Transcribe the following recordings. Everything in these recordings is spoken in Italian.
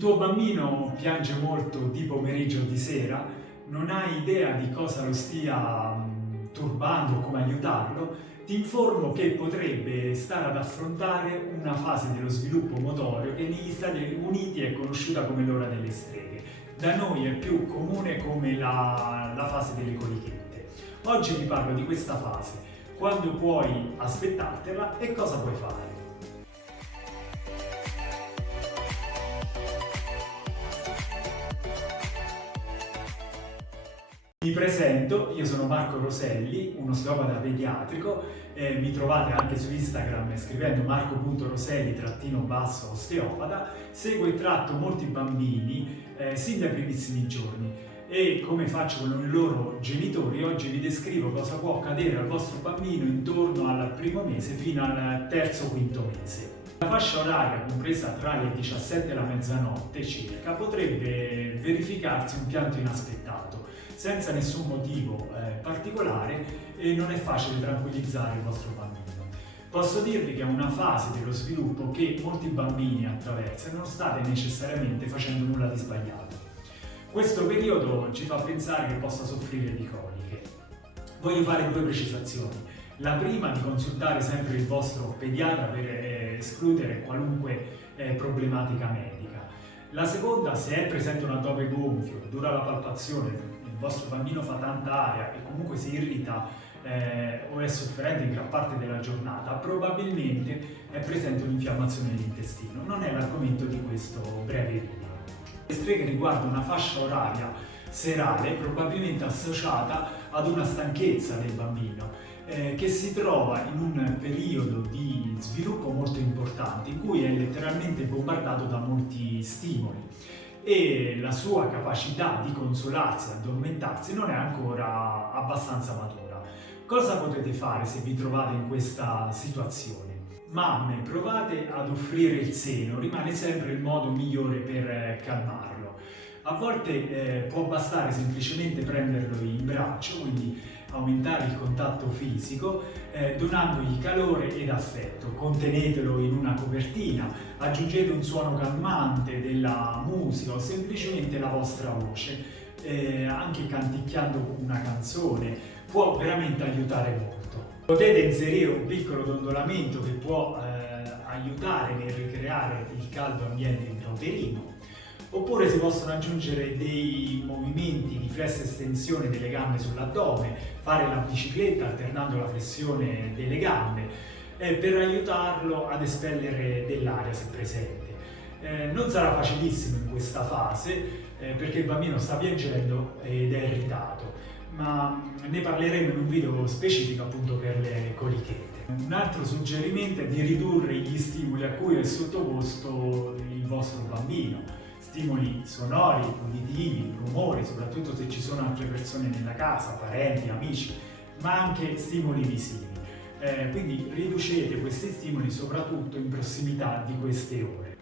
tuo bambino piange molto di pomeriggio o di sera, non hai idea di cosa lo stia turbando o come aiutarlo, ti informo che potrebbe stare ad affrontare una fase dello sviluppo motorio che negli Stati Uniti è conosciuta come l'ora delle streghe. Da noi è più comune come la fase delle colichette. Oggi vi parlo di questa fase, quando puoi aspettartela e cosa puoi fare. Mi presento, io sono Marco Roselli, un osteopata pediatrico, mi trovate anche su Instagram scrivendo marco.roselli_osteopata, seguo e tratto molti bambini sin dai primissimi giorni e come faccio con i loro genitori oggi vi descrivo cosa può accadere al vostro bambino intorno al primo mese fino al terzo-quinto mese. La fascia oraria compresa tra le 17 e la mezzanotte circa potrebbe verificarsi un pianto inaspettato, senza nessun motivo particolare e non è facile tranquillizzare il vostro bambino. Posso dirvi che è una fase dello sviluppo che molti bambini attraversano e non state necessariamente facendo nulla di sbagliato. Questo periodo ci fa pensare che possa soffrire di coliche. Voglio fare due precisazioni. La prima di consultare sempre il vostro pediatra per escludere qualunque problematica medica. La seconda, se è presente un addome gonfio, dura la palpazione, il vostro bambino fa tanta aria e comunque si irrita o è sofferente in gran parte della giornata, probabilmente è presente un'infiammazione dell'intestino. Non è l'argomento di questo breve video. Le streghe riguardano una fascia oraria serale probabilmente associata ad una stanchezza del bambino che si trova in un periodo di sviluppo molto importante in cui è letteralmente bombardato da molti stimoli e la sua capacità di consolarsi, addormentarsi non è ancora abbastanza matura. Cosa potete fare se vi trovate in questa situazione? Mamme, provate ad offrire il seno, rimane sempre il modo migliore per calmarlo. A volte può bastare semplicemente prenderlo in braccio, quindi aumentare il contatto fisico, donandogli calore ed affetto. Contenetelo in una copertina, aggiungete un suono calmante della musica o semplicemente la vostra voce, anche canticchiando una canzone, può veramente aiutare molto. Potete inserire un piccolo dondolamento che può aiutare nel ricreare il caldo ambiente intrauterino, oppure si possono aggiungere dei movimenti di flessa estensione delle gambe sull'addome, fare la bicicletta alternando la flessione delle gambe per aiutarlo ad espellere dell'aria se presente. Non sarà facilissimo in questa fase perché il bambino sta piangendo ed è irritato, ma ne parleremo in un video specifico appunto per le colichette. Un altro suggerimento è di ridurre gli stimoli a cui è sottoposto il vostro bambino. Stimoli sonori, uditivi, rumori, soprattutto se ci sono altre persone nella casa, parenti, amici, ma anche stimoli visivi. Quindi riducete questi stimoli soprattutto in prossimità di queste ore.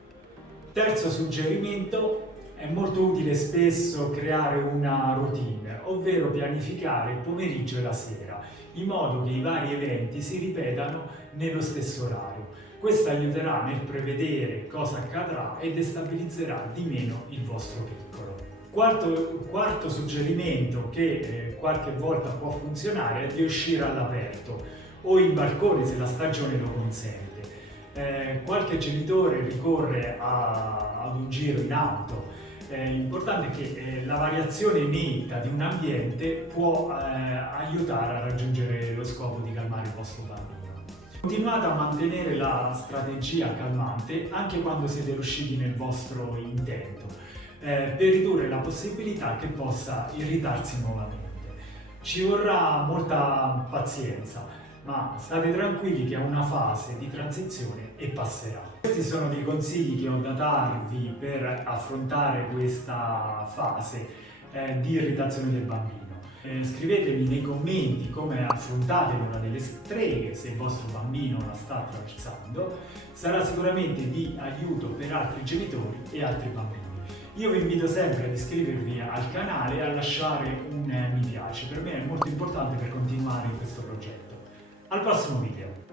Terzo suggerimento, è molto utile spesso creare una routine, ovvero pianificare il pomeriggio e la sera, in modo che i vari eventi si ripetano nello stesso orario. Questo aiuterà nel prevedere cosa accadrà e destabilizzerà di meno il vostro piccolo. Quarto suggerimento che qualche volta può funzionare è di uscire all'aperto o in balcone se la stagione lo consente. Qualche genitore ricorre ad un giro in auto. L'importante è che la variazione netta di un ambiente può aiutare a raggiungere lo scopo di calmare il vostro bambino. Continuate a mantenere la strategia calmante anche quando siete riusciti nel vostro intento, per ridurre la possibilità che possa irritarsi nuovamente. Ci vorrà molta pazienza, ma state tranquilli che è una fase di transizione e passerà. Questi sono dei consigli che ho da darvi per affrontare questa fase di irritazione del bambino. Scrivetemi nei commenti come affrontate l'ora delle streghe se il vostro bambino la sta attraversando, sarà sicuramente di aiuto per altri genitori e altri bambini. Io vi invito sempre ad iscrivervi al canale e a lasciare un mi piace, per me è molto importante per continuare in questo progetto. Al prossimo video!